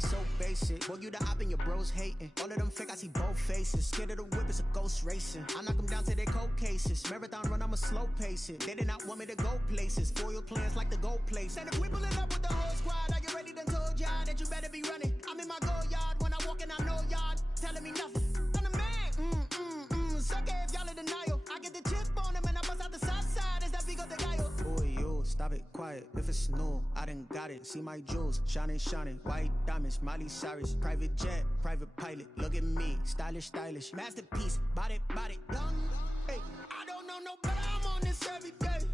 me so basic. Boy, you the op and your bros hating. All of them fake, I see both faces. Scared of the whip, it's a ghost racing. I knock them down to their cold cases. Marathon run, I'ma slow pace it. They did not want me to go places. Foil plans like the gold place. And if we pulling up with the whole squad, I get ready done told y'all that you better be running. I'm in my go yard. When I walk in, I know y'all telling me nothing. I'm the man. Suck it if y'all in denial. I get the chip on them and I bust out the south side. Is that Vigo de Gallo? Boy, yo, stop it, quiet. If it's new, I done got it. See my jewels, shining, white diamonds, Miley Cyrus, private jet, private pilot. Look at me, stylish, masterpiece, body, young. Hey, I don't know no better. I'm on this every day.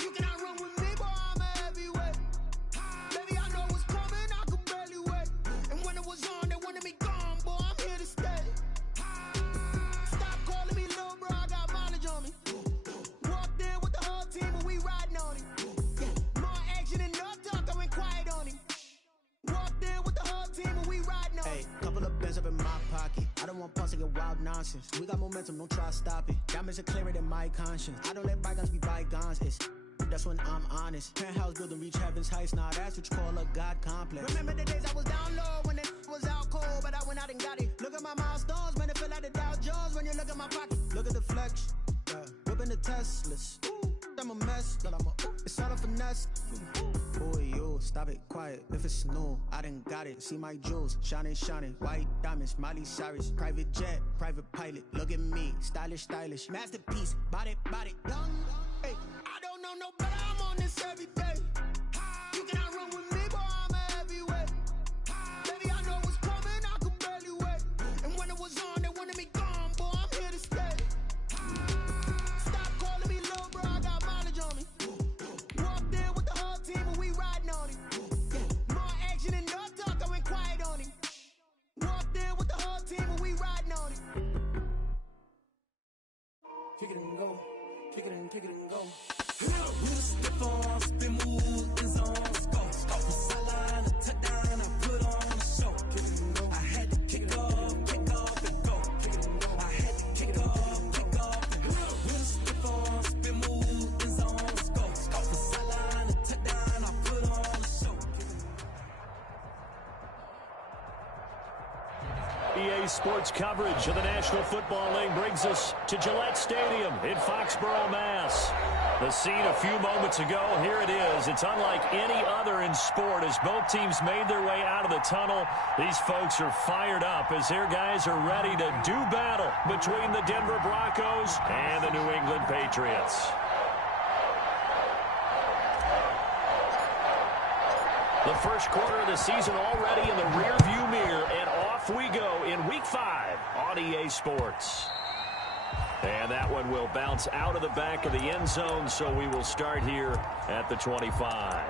You cannot run with me, boy. I'm a heavyweight. Baby, I know what's coming. I could barely wait. And when it was on, they wanted me gone, boy. I'm here to stay. Stop calling me little bro. I got mileage on me. Walked in with the whole team and we riding on it. More action and no talk. I went quiet on him. Walked in with the whole team and we riding on it. Hey, couple of bands up in my pocket. I don't want pulse and wild nonsense. We got momentum, don't try to stop it. Diamonds are clearer than my conscience. I don't let bygones be bygones. That's when I'm honest. Penthouse building, reach heaven's heights. Nah, that's what you call a God complex. Remember the days I was down low when it was out cold, but I went out and got it. Look at my milestones, man, it feel like the Dow Jones when you look at my pocket. Look at the flex, whipping the Teslas. I'm a mess, but it's all a finesse. Boy, yo, stop it, quiet. If it's new, I done got it. See my jewels, shining, white diamonds, Miley Cyrus, private jet, private pilot. Look at me, stylish, masterpiece, body, young. Hey, I don't know no better. I'm on this every day. You cannot run with me, boy. I'm a heavyweight. Baby, I know what's coming. I could barely wait. And when it was on, they wanted me gone, boy. I'm here to stay. Stop calling me little bro. I got mileage on me. Walked in with the whole team and we riding on it. More action and no talk. I went quiet on him. Walked in with the whole team and we riding on it. Kick it and go. Kick it and go. With a stiff on, spin move, in zone, let's go. From sideline to touchdown, I put on a show. I had to kick off and go. I had to kick off and go. With a stiff on, spin move, in zone, let's go. From sideline to touchdown, I put on a show. EA Sports coverage of the National Football League brings us to Gillette Stadium in Foxborough, Mass. The scene a few moments ago, here it is. It's unlike any other in sport as both teams made their way out of the tunnel. These folks are fired up as their guys are ready to do battle between the Denver Broncos and the New England Patriots. The first quarter of the season already in the rearview mirror, and off we go in Week 5 on EA Sports. And that one will bounce out of the back of the end zone, so we will start here at the 25.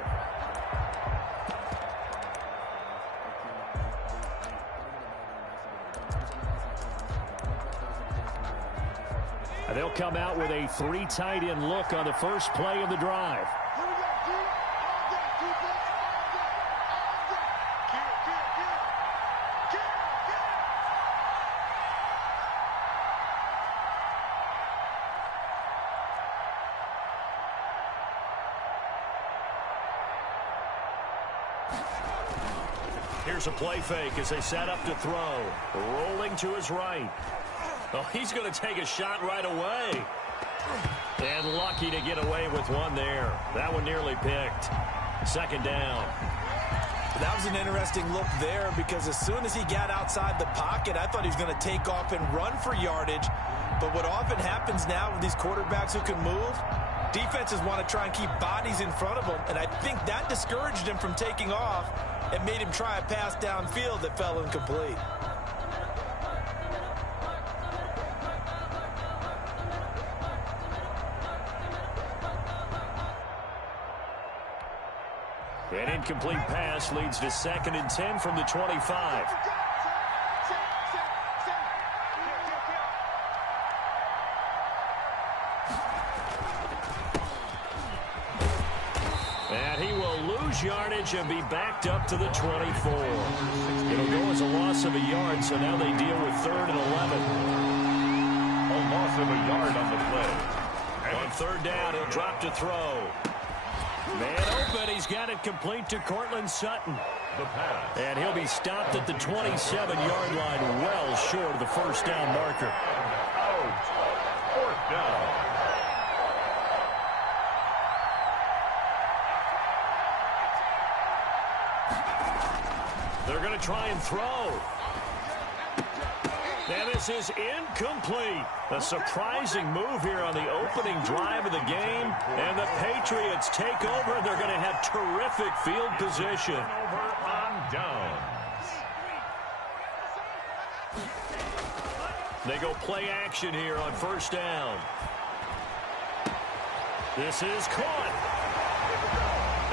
And they'll come out with a 3 tight end look on the first play of the drive. Here's a play fake as they set up to throw. Rolling to his right. Oh, he's going to take a shot right away. And lucky to get away with one there. That one nearly picked. Second down. That was an interesting look there because as soon as he got outside the pocket, I thought he was going to take off and run for yardage. But what often happens now with these quarterbacks who can move, defenses want to try and keep bodies in front of them. And I think that discouraged him from taking off and made him try a pass downfield that fell incomplete. An incomplete pass leads to 2nd and 10 from the 25. And he will lose yardage and be backed up to the 24. It'll go as a loss of a yard, so now they deal with 3rd and 11. A loss of a yard on the play. On 3rd down, he'll drop to throw. Man open. He's got it complete to Cortland Sutton. The pass. And he'll be stopped at the 27-yard line, well short of the first down marker. Out. Fourth down. They're going to try and throw. And this is incomplete. A surprising move here on the opening drive of the game. And the Patriots take over. They're going to have terrific field position. Over on downs. They go play action here on first down. This is caught.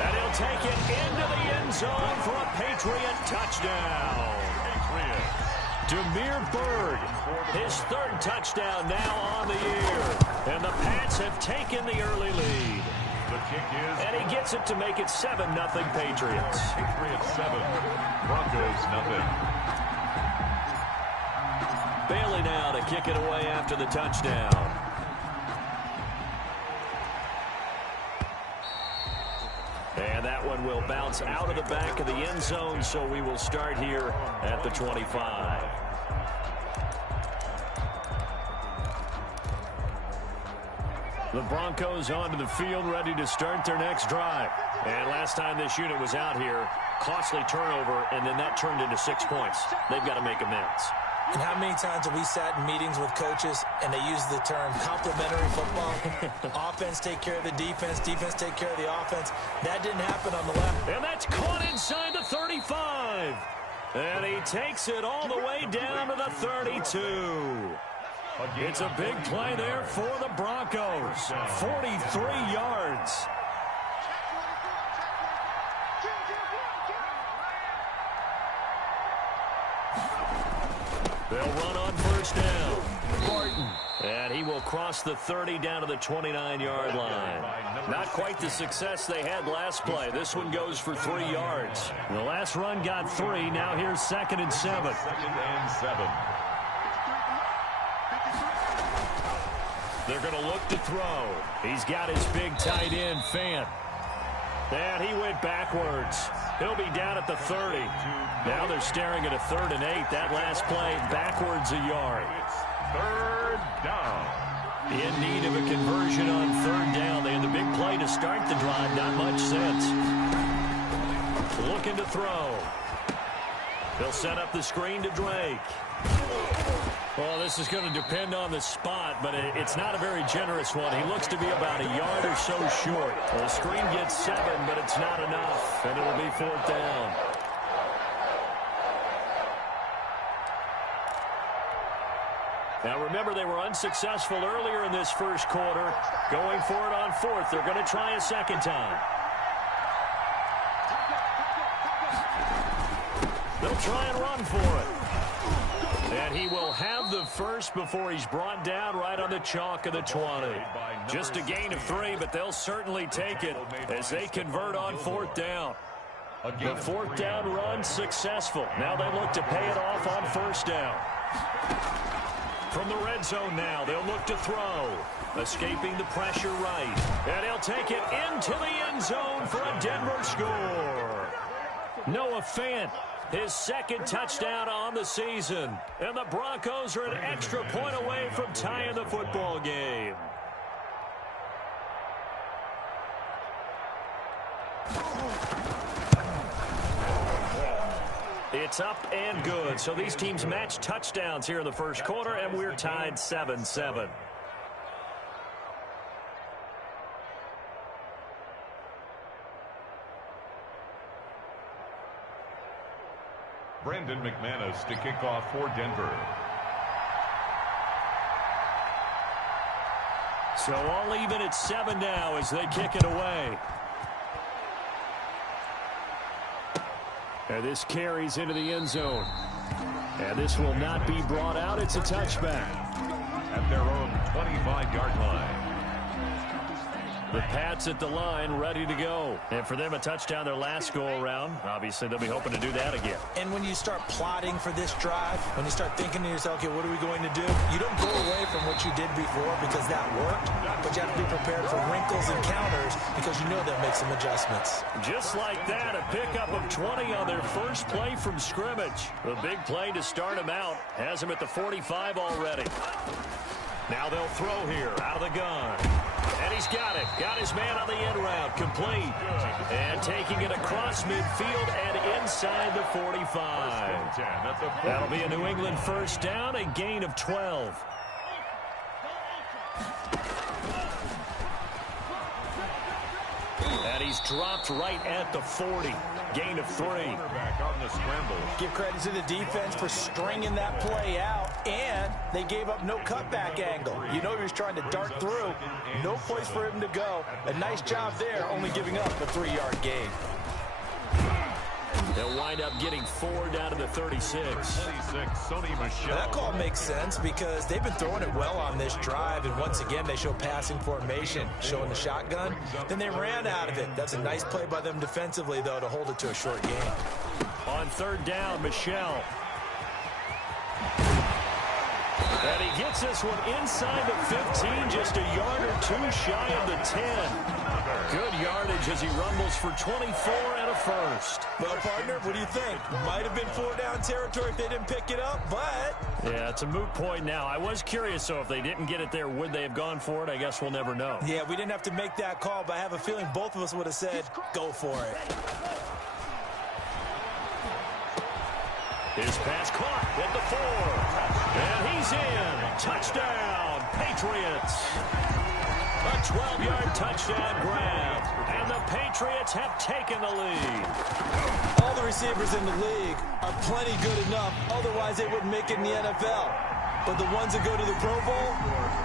And he'll take it into the end zone for a Patriot touchdown. Patriots. Demir Bird, his third touchdown now on the year. And the Pats have taken the early lead. The kick is... And he gets it to make it 7-0 Patriots. Patriots 7. Broncos nothing. Bailey now to kick it away after the touchdown. And that one will bounce out of the back of the end zone, so we will start here at the 25. The Broncos onto the field, ready to start their next drive. And last time this unit was out here, costly turnover, and then that turned into 6 points. They've got to make amends. And how many times have we sat in meetings with coaches and they use the term complementary football? Offense take care of the defense, defense take care of the offense. That didn't happen on the left. And that's caught inside the 35. And he takes it all the way down to the 32. It's a big play there for the Broncos. 43 yards. They'll run on first down. Barton. And he will cross the 30 down to the 29-yard line. Not quite the success they had last play. This one goes for 3 yards. The last run got 3. Now here's 2nd and 7. 2nd and 7. They're going to look to throw. He's got his big tight end, Fant. And he went backwards. He'll be down at the 30. Now they're staring at a 3rd and 8. That last play backwards a yard. It's 3rd down. In need of a conversion on 3rd down. They had the big play to start the drive. Not much sense. Looking to throw. They'll set up the screen to Drake. Well, this is going to depend on the spot, but it's not a very generous one. He looks to be about a yard or so short. Well, the screen gets 7, but it's not enough, and it'll be 4th down. Now, remember, they were unsuccessful earlier in this first quarter. Going for it on 4th. They're going to try a second time. They'll try and run for it. And he will have the first before he's brought down right on the chalk of the 20. Just a gain of 3, but they'll certainly take it as they convert on 4th down. The 4th down run successful. Now they look to pay it off on 1st down. From the red zone now, they'll look to throw. Escaping the pressure right. And he'll take it into the end zone for a Denver score. Noah Fant. His 2nd touchdown on the season. And the Broncos are an extra point away from tying the football game. It's up and good. So these teams match touchdowns here in the first quarter, and we're tied 7-7. Brandon McManus to kick off for Denver. So all even at 7 now as they kick it away. And this carries into the end zone. And this will not be brought out. It's a touchback. At their own 25-yard line. The Pats at the line, ready to go. And for them, a touchdown their last go-around. Obviously, they'll be hoping to do that again. And when you start plotting for this drive, when you start thinking to yourself, okay, what are we going to do? You don't go away from what you did before because that worked, but you have to be prepared for wrinkles and counters because you know they'll make some adjustments. Just like that, a pickup of 20 on their first play from scrimmage. The big play to start them out has them at the 45 already. Now they'll throw here out of the gun. And he's got it. Got his man on the end route. Complete. And taking it across midfield and inside the 45. That'll be a New England first down, a gain of 12. And he's dropped right at the 40. Gain of 3. Give credit to the defense for stringing that play out, and they gave up no cutback angle. You know he was trying to dart through. No place for him to go. A nice job there, only giving up a 3-yard gain. They'll wind up getting 4 down to the 36. That call makes sense because they've been throwing it well on this drive, and once again they show passing formation, showing the shotgun. Then they ran out of it. That's a nice play by them defensively, though, to hold it to a short gain. On third down, Michel. And he gets this one inside the 15, just a yard or 2 shy of the 10. Good yardage as he rumbles for 24 and a first. Well, partner, what do you think? Might have been 4-down territory if they didn't pick it up, but... Yeah, it's a moot point now. I was curious, so if they didn't get it there, would they have gone for it? I guess we'll never know. Yeah, we didn't have to make that call, but I have a feeling both of us would have said, go for it. His pass caught at the 4. And he's in. Touchdown, Patriots. A 12-yard touchdown grab. And the Patriots have taken the lead. All the receivers in the league are plenty good enough. Otherwise, they wouldn't make it in the NFL. But the ones that go to the Pro Bowl,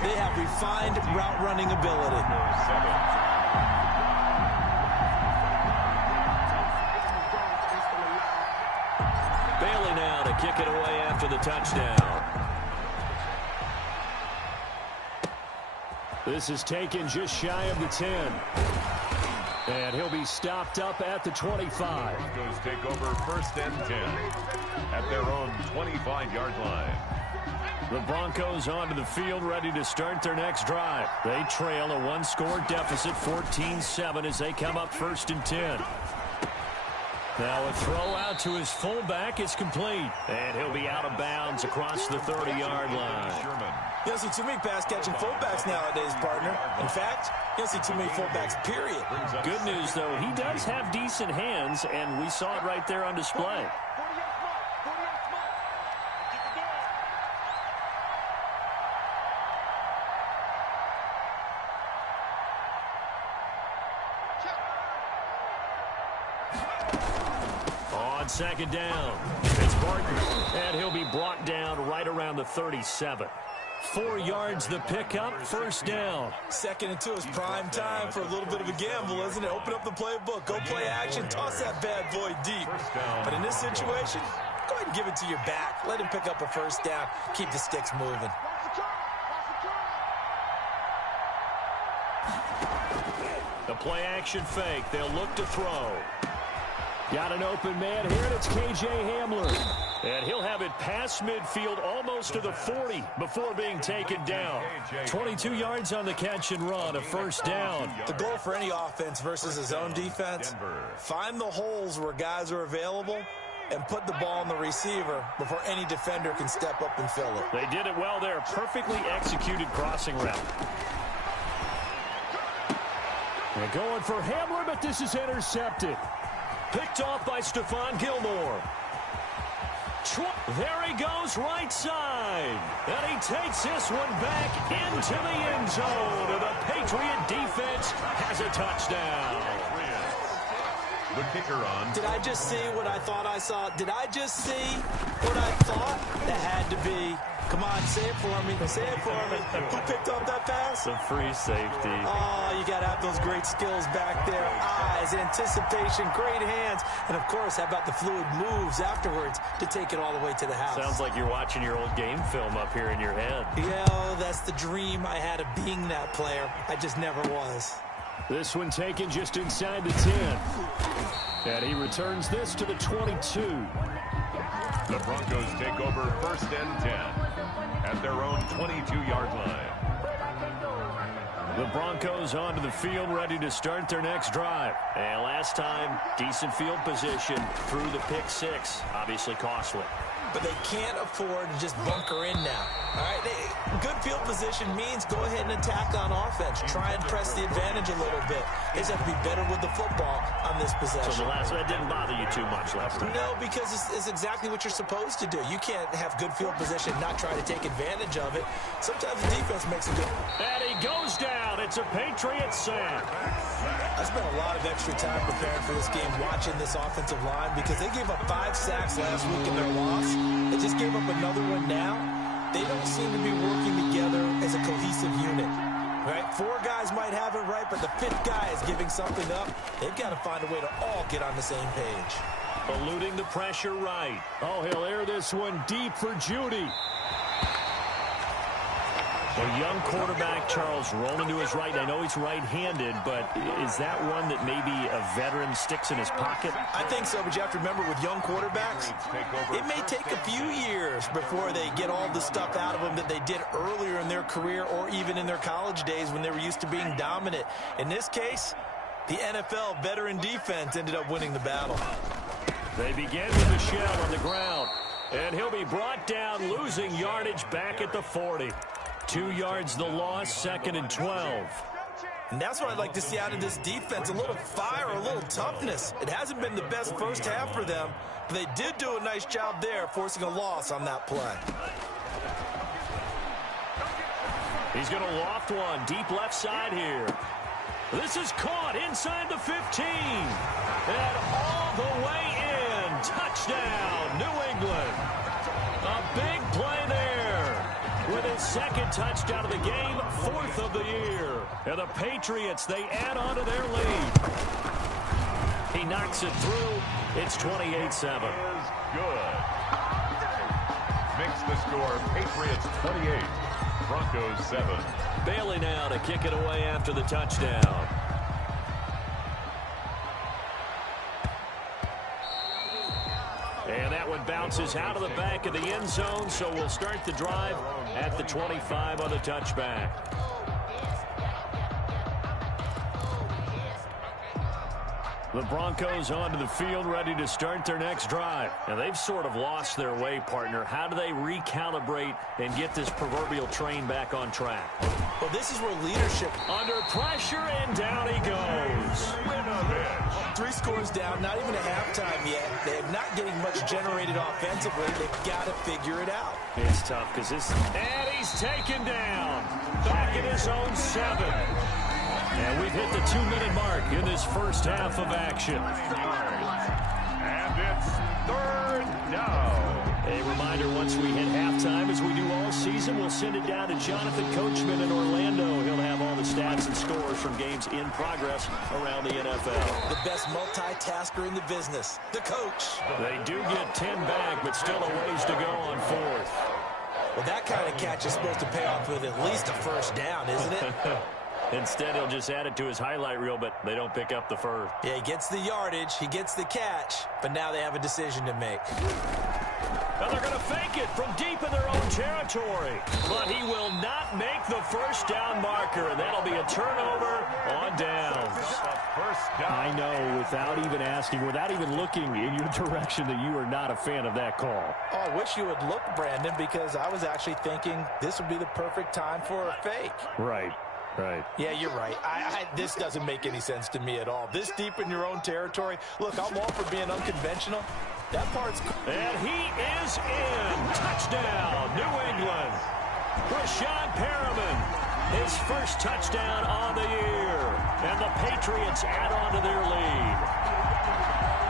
they have refined route running ability. Bailey now to kick it away after the touchdown. This is taken just shy of the 10. And he'll be stopped up at the 25. Broncos take over first and 10 at their own 25-yard line. The Broncos onto the field, ready to start their next drive. They trail a 1-score deficit, 14-7, as they come up first and 10. Now a throw out to his fullback is complete. And he'll be out of bounds across the 30-yard line. You don't see too many pass-catching fullbacks nowadays, partner. In fact, you don't see too many fullbacks, period. Good news, though, he does have decent hands, and we saw it right there on display. On second down, it's Barton, and he'll be brought down right around the 37. 4 yards the pickup, first down. 2nd and 2 is prime time for a little bit of a gamble, isn't it? Open up the playbook, go play action, toss that bad boy deep. But in this situation, go ahead and give it to your back. Let him pick up a first down, keep the sticks moving. The play action fake, they'll look to throw. Got an open man here, and it's K.J. Hamler. And he'll have it past midfield almost to the 40 before being taken down. 22 yards on the catch and run, a first down. The goal for any offense versus his own defense, find the holes where guys are available and put the ball on the receiver before any defender can step up and fill it. They did it well there, perfectly executed crossing route. They're going for Hamler, but this is intercepted. Picked off by Stephon Gilmore. There he goes, right side. And he takes this one back into the end zone. And the Patriot defense has a touchdown. The kicker on. Did I just see what I thought I saw? Did I just see what I thought? That had to be. Come on, say it for me. Say it for me. Who picked up that pass? The free safety. Oh, you got to have those great skills back there. Eyes, anticipation, great hands. And, of course, how about the fluid moves afterwards to take it all the way to the house? Sounds like you're watching your old game film up here in your head. Yeah, that's the dream I had of being that player. I just never was. This one taken just inside the 10. And he returns this to the 22. The Broncos take over 1st and 10 at their own 22-yard line. The Broncos onto the field, ready to start their next drive. And last time, decent field position through the pick 6. Obviously costly. But they can't afford to just bunker in now. All right, good field position means go ahead and attack on offense. Try and press the advantage a little bit. They just have to be better with the football on this possession. So that didn't bother you too much last time? No, because it's exactly what you're supposed to do. You can't have good field position and not try to take advantage of it. Sometimes the defense makes a good... And he goes down. It's a Patriots sack. I spent a lot of extra time preparing for this game, watching this offensive line, because they gave up 5 sacks last week in their loss. They just gave up another one now. They don't seem to be working together as a cohesive unit. Right? 4 guys might have it right, but the 5th guy is giving something up. They've got to find a way to all get on the same page. Eluding the pressure right. Oh, he'll air this one deep for Judy. A young quarterback, Charles, rolling to his right. I know he's right-handed, but is that one that maybe a veteran sticks in his pocket? I think so, but you have to remember with young quarterbacks, it may take a few years before they get all the stuff out of them that they did earlier in their career or even in their college days when they were used to being dominant. In this case, the NFL veteran defense ended up winning the battle. They begin with the shell on the ground, and he'll be brought down, losing yardage back at the 40. 2 yards the loss, 2nd and 12. And that's what I'd like to see out of this defense, a little fire, a little toughness. It hasn't been the best first half for them, but they did do a nice job there, forcing a loss on that play. He's going to loft one, deep left side here. This is caught inside the 15. And all the way in. Touchdown, New England. A big play there. With his 2nd touchdown of the game, 4th of the year. And the Patriots, they add on to their lead. He knocks it through. It's 28-7. Good. Makes the score Patriots 28, Broncos 7. Bailey now to kick it away after the touchdown. And that one bounces out of the back of the end zone, so we'll start the drive at the 25 on the touchback. The Broncos onto the field, ready to start their next drive. Now, they've sort of lost their way, partner. How do they recalibrate and get this proverbial train back on track? Well, this is where leadership... Under pressure, and down he goes. 3 scores down, not even at halftime yet. They're not getting much generated offensively. They've got to figure it out. It's tough because this... And he's taken down. Back in his own 7. And we've hit the 2-minute mark in this first half of action. And it's 3rd down. A reminder, once we hit halftime, as we do all season, we'll send it down to Jonathan Coachman in Orlando. He'll have all the stats and scores from games in progress around the NFL. The best multitasker in the business, the coach. They do get 10 back, but still a ways to go on 4th. Well, that kind of catch is supposed to pay off with at least a first down, isn't it? Instead, he'll just add it to his highlight reel, but they don't pick up the first. Yeah, he gets the yardage, he gets the catch, but now they have a decision to make. And they're going to fake it from deep in their own territory. But he will not make the first down marker, and that'll be a turnover on downs. First down. I know, without even asking, without even looking in your direction, that you are not a fan of that call. Oh, I wish you would look, Brandon, because I was actually thinking this would be the perfect time for a fake. Right. Right. Yeah, you're right. This doesn't make any sense to me at all. This deep in your own territory. Look, I'm all for being unconventional. That part's... And he is in. Touchdown, New England. Rashad Perriman, his first touchdown on the year. And the Patriots add on to their lead.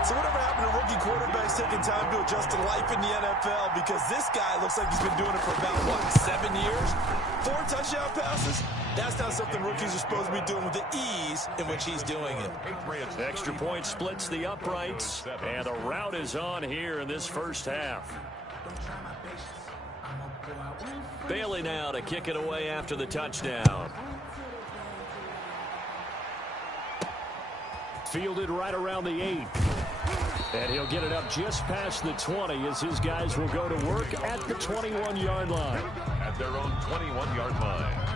So whatever happened to rookie quarterbacks taking time to adjust to life in the NFL? Because this guy looks like he's been doing it for about, what, 7 years? 4 touchdown passes? That's not something rookies are supposed to be doing with the ease in which he's doing it. Extra point splits the uprights, and the route is on here in this first half. Bailey now to kick it away after the touchdown. fielded right around the 8. And he'll get it up just past the 20 as his guys will go to work at the 21-yard line. At their own 21-yard line.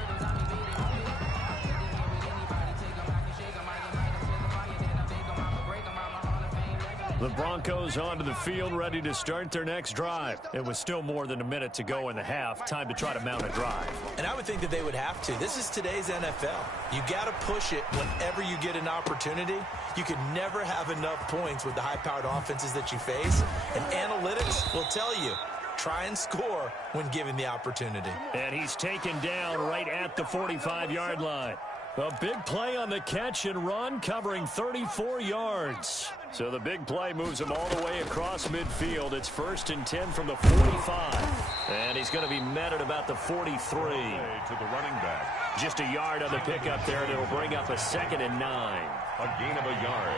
The Broncos onto the field, ready to start their next drive. It was still more than a minute to go in the half. Time to try to mount a drive. And I would think that they would have to. This is today's NFL. You got to push it whenever you get an opportunity. You can never have enough points with the high-powered offenses that you face. And analytics will tell you, try and score when given the opportunity. And he's taken down right at the 45-yard line. A big play on the catch and run, covering 34 yards. So the big play moves him all the way across midfield. It's 1st and 10 from the 45. And he's going to be met at about the 43. To the running back. Just a yard on the pickup there, and it'll bring up a 2nd and 9. A gain of a yard.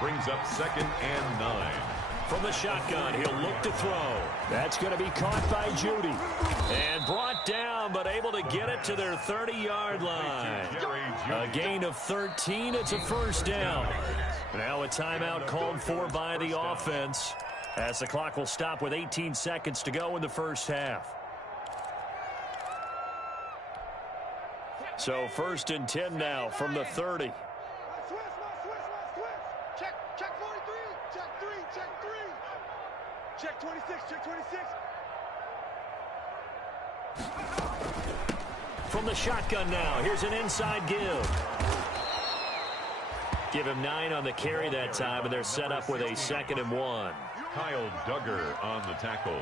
Brings up 2nd and 9. From the shotgun, he'll look to throw. That's going to be caught by Judy. And brought down, but able to get it to their 30-yard line. A gain of 13. It's a 1st down. Now a timeout called for by the offense, as the clock will stop with 18 seconds to go in the first half. So 1st and 10 now from the 30. Check 43, check 3, check 3. Check 26, check 26. From the shotgun now, here's an inside give. Give him 9 on the carry that time, and they're set up with a 2nd and 1. Kyle Duggar on the tackle.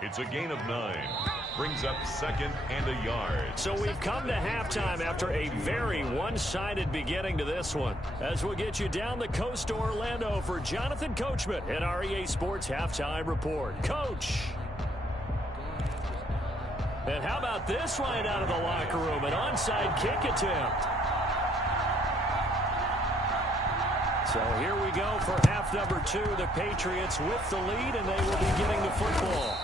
It's a gain of 9. Brings up 2nd and a yard. So we've come to halftime after a very one-sided beginning to this one. As we'll get you down the coast to Orlando for Jonathan Coachman at our EA Sports Halftime Report. Coach! And how about this right out of the locker room? An onside kick attempt. So here we go for half number 2. The Patriots with the lead, and they will be getting the football.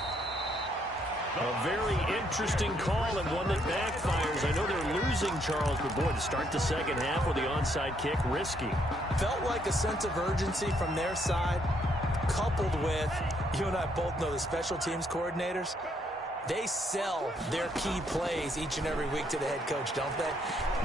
A very interesting call and one that backfires. I know they're losing, Charles, but boy, to start the second half with the onside kick, risky. Felt like a sense of urgency from their side, coupled with, you and I both know the special teams coordinators. They sell their key plays each and every week to the head coach, don't they?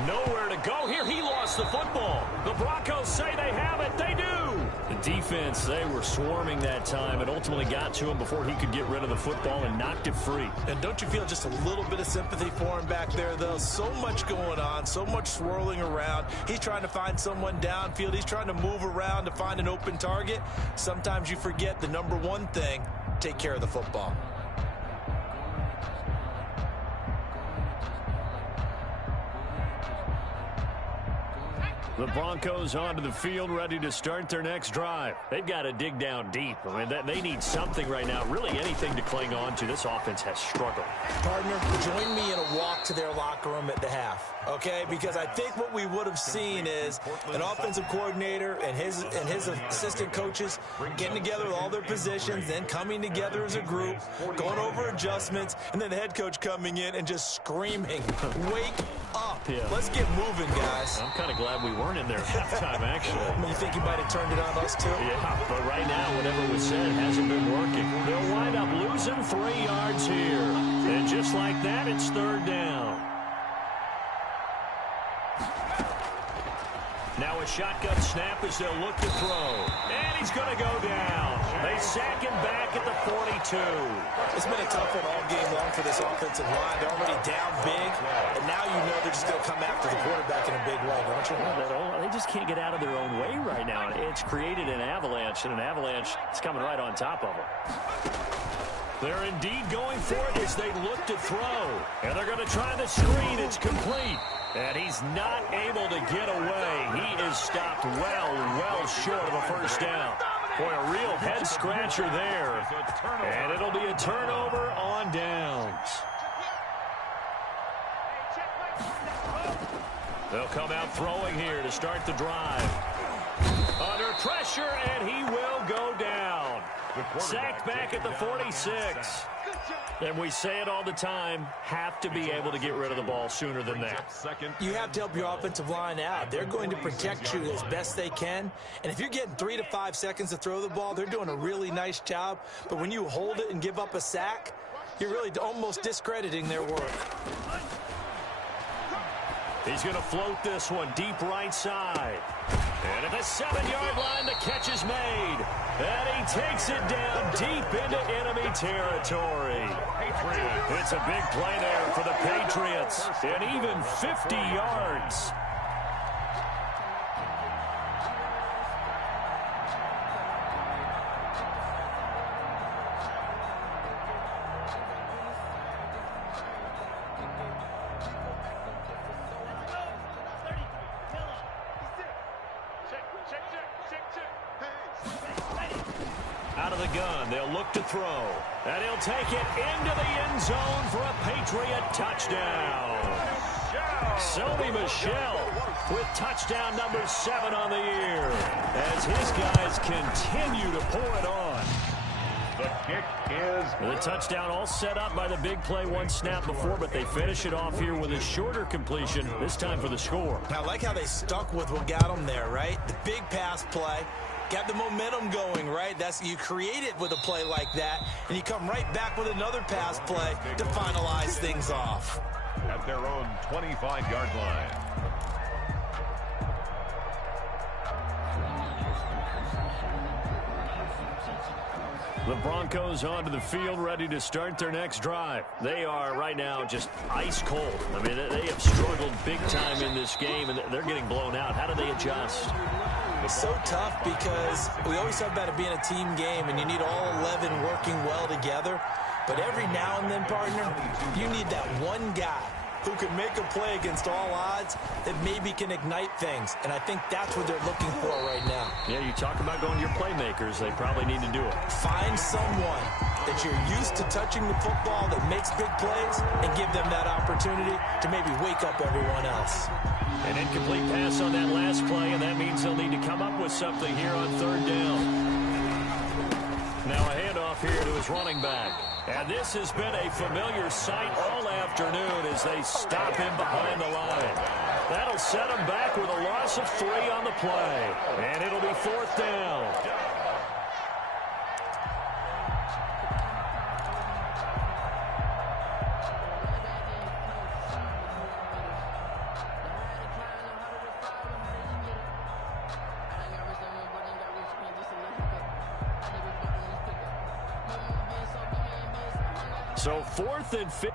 Nowhere to go here. He lost the football. The Broncos say they have it. They do. The defense, they were swarming that time and ultimately got to him before he could get rid of the football and knocked it free. And don't you feel just a little bit of sympathy for him back there, though? So much going on, so much swirling around. He's trying to find someone downfield. He's trying to move around to find an open target. Sometimes you forget the number one thing, take care of the football. The Broncos onto the field, ready to start their next drive. They've got to dig down deep. I mean, they need something right now, really anything to cling on to. This offense has struggled. Partner, join me in a walk to their locker room at the half, okay? Because I think what we would have seen is an offensive coordinator and his assistant coaches getting together with all their positions, then coming together as a group, going over adjustments, and then the head coach coming in and just screaming, wake up. Yeah. Let's get moving, guys. I'm kind of glad we weren't in there at halftime, actually. You think you might have turned it on us, too? Yeah, but right now, whatever was said hasn't been working. They'll wind up losing 3 yards here. And just like that, it's 3rd down. Now a shotgun snap as they'll look to throw. And he's going to go down. They sack him back at the 42. It's been a tough one all game long for this offensive line. They're already down big, and now you know they're just going to come after the quarterback in a big way, don't you? Well, they just can't get out of their own way right now. It's created an avalanche, and an avalanche is coming right on top of them. They're indeed going for it as they look to throw. And they're going to try the screen. It's complete. And he's not able to get away. He is stopped well short of a 1st down. Boy, a real head-scratcher there. And it'll be a turnover on downs. They'll come out throwing here to start the drive. Under pressure, and he will go down. Sacked back at the 46. And we say it all the time, have to be able to get rid of the ball sooner than that. You have to help your offensive line out. They're going to protect you as best they can. And if you're getting 3 to 5 seconds to throw the ball, they're doing a really nice job. But when you hold it and give up a sack, you're really almost discrediting their work. He's going to float this one deep right side. And at the 7-yard line, the catch is made. And he takes it down deep into enemy territory. It's a big play there for the Patriots. And even 50 yards. Out of the gun, they'll look to throw. And he'll take it into the end zone for a Patriot touchdown. Sony Michel with touchdown number 7 on the year as his guys continue to pour it on. The kick is The touchdown all set up by the big play one snap before, but they finish it off here with a shorter completion, this time for the score. I like how they stuck with what got them there, right? The big pass play. Got the momentum going, right? You create it with a play like that, and you come right back with another pass play to finalize things off. at their own 25-yard line. The Broncos onto the field, ready to start their next drive. They are right now just ice cold. I mean, they have struggled big time in this game, and they're getting blown out. How do they adjust? It's so tough because we always talk about it being a team game, and you need all 11 working well together. But every now and then, partner, you need that one guy who can make a play against all odds that maybe can ignite things. And I think that's what they're looking for right now. Yeah, you talk about going to your playmakers. They probably need to do it. Find someone that you're used to touching the football that makes big plays and give them that opportunity to maybe wake up everyone else. An incomplete pass on that last play, and that means they'll need to come up with something here on third down. Now a handoff here to his running back. And this has been a familiar sight all afternoon as they stop him behind the line. That'll set him back with a loss of 3 on the play. And it'll be fourth down. So 4th and 5.